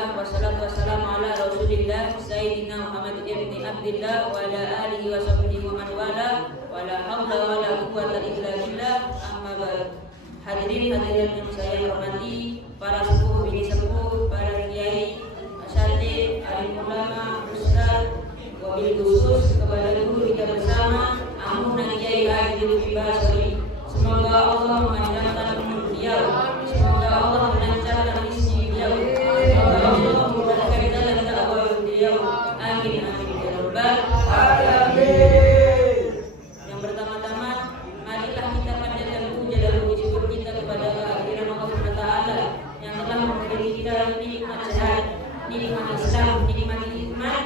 Alhamdulillah wassalatu wassalamu ala Rasulillah Sayyidina Muhammad ibn Abdillah wa ala alihi wa sahbihi wa man wala wa la haula wa la quwwata illa billah. Amma ba'd. Hadirin yang saya hormati, para sepuh, bini sepuh, para kiai, asyatid, alim ulama, ustaz, wabil khusus kepada guru kita bersama Amun Kiai Haji Lutfi Basri. Semoga Allah memanjangkan umur beliau, semoga Allah melancarkan rezeki beliau, semoga Allah memudahkan jalan dakwah beliau. Amin amin ya rabbal alamin. Yang pertama-tama, marilah kita panjatkan puja dan puji syukur kita kepada kehadiran Allah Subhanahu wa taala yang telah memberi kita nikmat sehat, nikmat Islam, nikmat iman,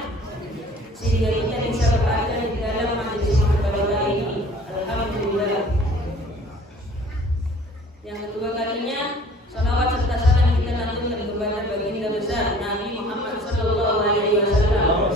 sehingga kita bisa berada di dalam majelis berbahagia ini. Alhamdulillah. Yang kedua kalinya, salawat serta salam kita lanjutkan kepada baginda besar Nabi Muhammad sallallahu alaihi wasallam.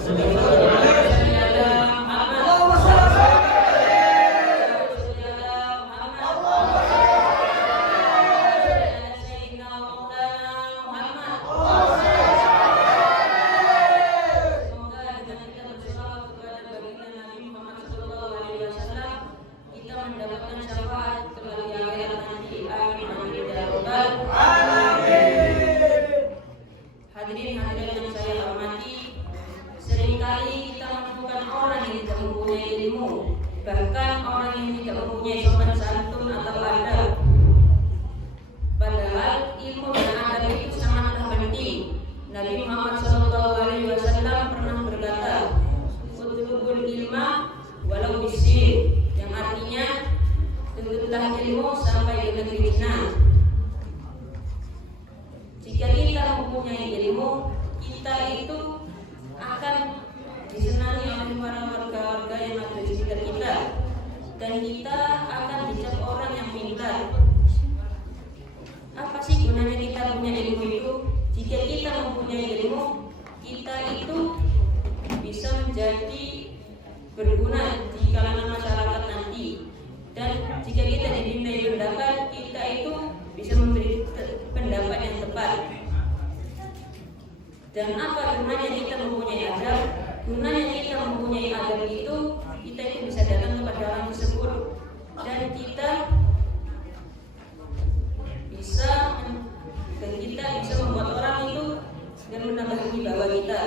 Bahkan orang yang tidak mempunyai sopan santun atau adab. Padahal ilmu dan adab itu sangatlah penting. Nabi Muhammad SAW pernah berkata, "Utlubul ilma walau bisir," yang artinya tuntutlah ilmu sampai ke negeri Cina. Jika kita mempunyai ilmu, kita itu akan disenangi oleh para warga-warga yang ada di sekitar kita, dan kita akan dicap orang yang pintar. Apa sih gunanya kita punya ilmu itu? Jika kita mempunyai ilmu, kita itu bisa menjadi berguna di kalangan masyarakat nanti. Dan jika kita dimintai pendapat, kita itu bisa memberi pendapat yang tepat. Dan apa gunanya kita mempunyai adab? Gunanya kita mempunyai adab itu, kita itu bisa datang kepada orang tersebut dan kita bisa membuat orang itu dan menambah wibawa kita.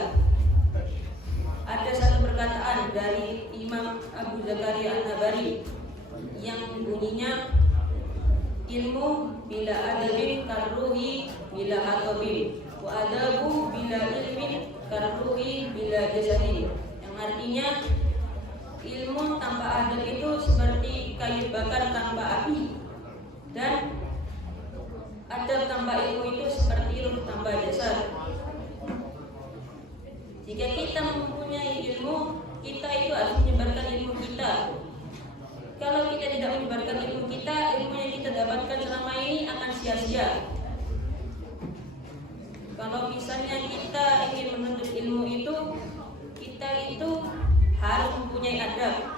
Ada satu perkataan dari Imam Abu Zakaria An-Nabari yang bunyinya, ilmu bila adabin karruhi bila atobin, wa adabu bila ilmin karruhi bila jasadin. Yang artinya, ilmu tanpa adab itu seperti kayu bakar tanpa api, dan adab tanpa ilmu itu seperti ruh tanpa jasad. Jika kita mempunyai ilmu, kita itu harus menyebarkan ilmu kita. Kalau kita tidak menyebarkan ilmu kita, ilmu yang kita dapatkan selama ini akan sia-sia. Kalau misalnya kita ingin menuntut ilmu itu, kita itu harus mempunyai adab.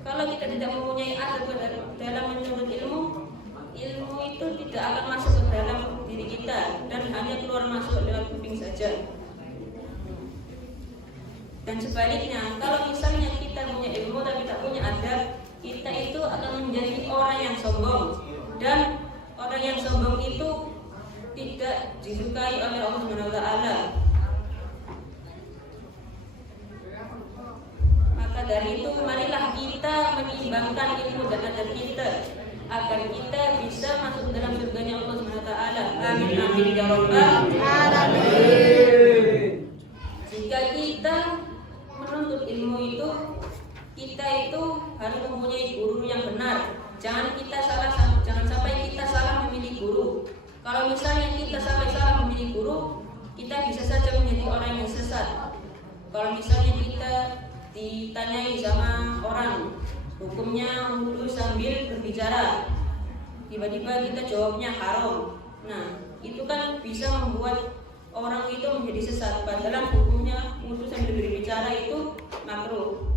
Kalau kita tidak mempunyai adab dalam menuntut ilmu, ilmu itu tidak akan masuk ke dalam diri kita dan hanya keluar masuk lewat kuping saja. Dan sebaliknya, kalau misalnya kita punya ilmu tapi tak punya adab, kita itu akan menjadi orang yang sombong, dan orang yang sombong itu tidak disukai oleh Allah Subhanahu wa taala. Maka dari itu, marilah kita menyeimbangkan ilmu dan adab kita agar kita bisa masuk dalam surganya Allah Subhanahu wa taala. Amin amin ya rabbal alamin. Jika kita menuntut ilmu itu, kita itu harus mempunyai guru yang benar. Jangan sampai kita salah memilih guru. Kalau misalnya kita sampai salah memilih guru, kita bisa saja menjadi orang yang sesat. Kalau misalnya kita ditanyai sama orang, hukumnya wudhu sambil berbicara, tiba-tiba kita jawabnya haram. Nah, itu kan bisa membuat orang itu menjadi sesat. Padahal hukumnya wudhu sambil berbicara itu makruh.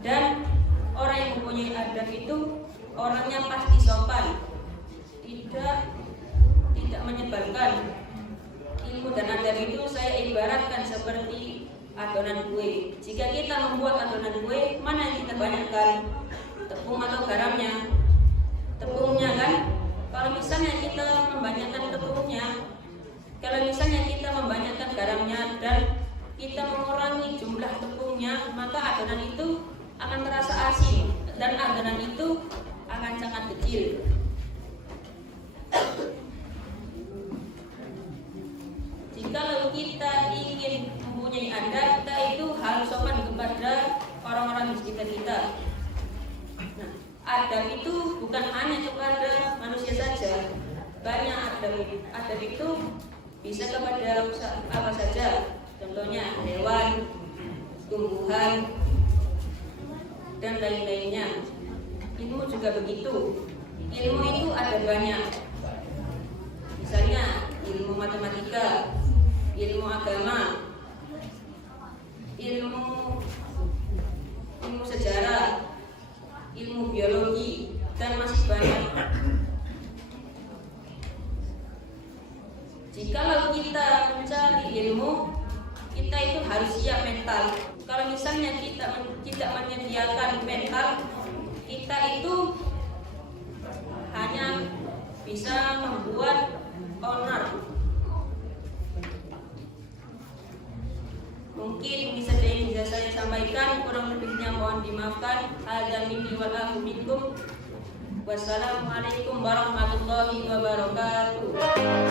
Dan orang yang mempunyai adab itu orangnya pasti sopan, tidak menyebalkan. adonan kue. Jika kita membuat adonan kue, mana yang kita banyakkan? Tepung atau garamnya? Tepungnya kan? Kalau misalnya kita membanyakkan tepungnya, kalau misalnya kita membanyakkan garamnya dan kita mengurangi jumlah tepungnya, maka adonan itu akan terasa asin dan adonan itu akan sangat kecil. Jikalau kita ingin mempunyai adab, kita itu harus sopan kepada orang-orang di sekitar kita. Nah, adab itu bukan hanya kepada manusia saja. Banyak adab itu bisa kepada apa saja. Contohnya hewan, tumbuhan, dan lain-lainnya. Ilmu juga begitu. Ilmu itu ada banyak. Misalnya ilmu matematika, ilmu agama, ilmu sejarah, ilmu biologi, dan masih banyak. Jikalau kita mencari ilmu, kita itu harus siap mental. Kalau misalnya kita tidak menyediakan mental, kita itu hanya bisa membuat onar. Mungkin ini saja yang bisa saya sampaikan, kurang lebihnya mohon dimaafkan. Hadza minni wal afu minkum. Wassalamualaikum warahmatullahi wabarakatuh.